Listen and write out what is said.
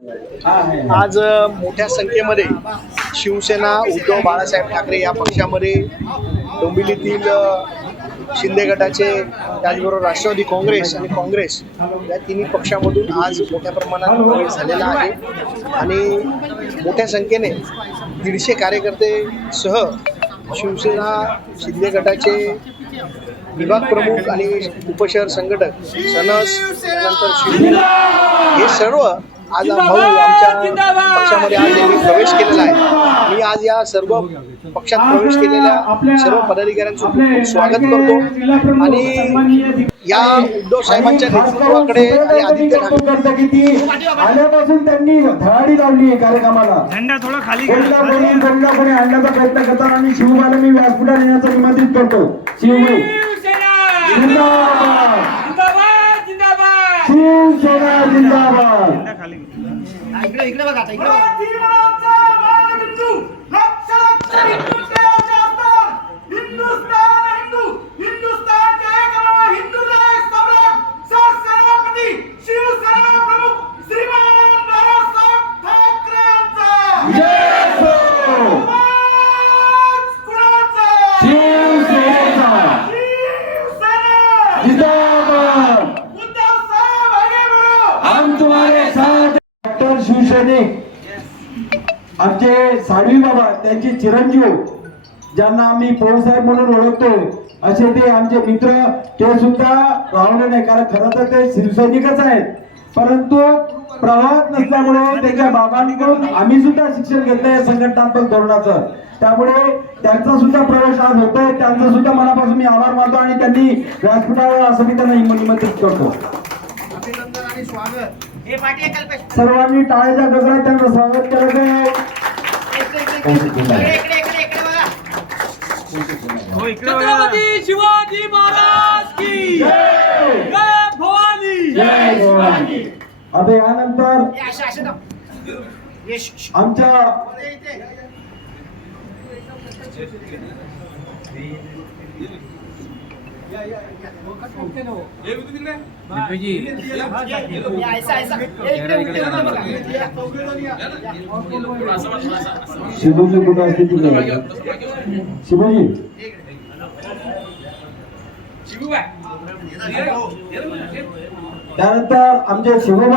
आज मोठ्या संख्येमध्ये शिवसेना उद्धव बाळासाहेब ठाकरे या पक्षामध्ये डोंबिवलीतील शिंदे गटाचे त्याचबरोबर राष्ट्रवादी काँग्रेस आणि काँग्रेस या तिन्ही पक्षामधून आज मोठ्या प्रमाणात प्रवेश झालेला आहे आणि मोठ्या संख्येने 150 कार्यकर्ते सह शिवसेना शिंदे गटाचे विभाग प्रमुख आणि उपशहर संघटक सनस त्यानंतर शिवसेना हे सर्व आज भाऊ आमच्या पक्षामध्ये आज यांनी प्रवेश केलेला आहे। मी आज या सर्व पक्षात प्रवेश केलेल्या सर्व पदाधिकाऱ्यांचं खूप स्वागत करतो आणि या उद्धव साहेबांच्या नेतृत्वाकडे आणि आदित्य ठाकरे आल्यापासून त्यांनी धडाडी लावली आहे कार्यक्रमाला झेंडा थोडा खाली आणण्याचा प्रयत्न करतात आणि शिवबाला मी व्यासपीठात येण्याचं निमंत्रित करतो। शिवबाई शिवसेना जिंदाबाद। इकडे बघा आता इकडे आमचे साळवी बाबा त्यांचे चिरंजीव ज्यांना आम्ही पवारसाहेब म्हणून ओळखतो असे ते आमचे मित्र ते सुद्धा रावले नाही, कारण खरं तर ते शिवसैनिकच आहेत, परंतु प्रवाहात नसल्यामुळे त्यांच्या बाबांकडून आम्ही सुद्धा शिक्षण घेतलंय संघटनात्मक धोरणाचं, त्यामुळे त्यांचा सुद्धा प्रवेश आज होतोय। त्यांचा सुद्धा मनापासून मी आभार मानतो आणि त्यांनी व्यासपीठावर असं मी त्यांना निमंत्रित करतो। अभिनंदन आणि स्वागत। सर्वांनी टाळ्याच्या गजरात त्यांचं स्वागत करायचं आहे। छत्रपती शिवाजी महाराज की जय, भवानी जय भवानी। आता यानंतर आमच्या शिवजी कुठे असते तिथे शिवजी त्यानंतर आमचे शिवबा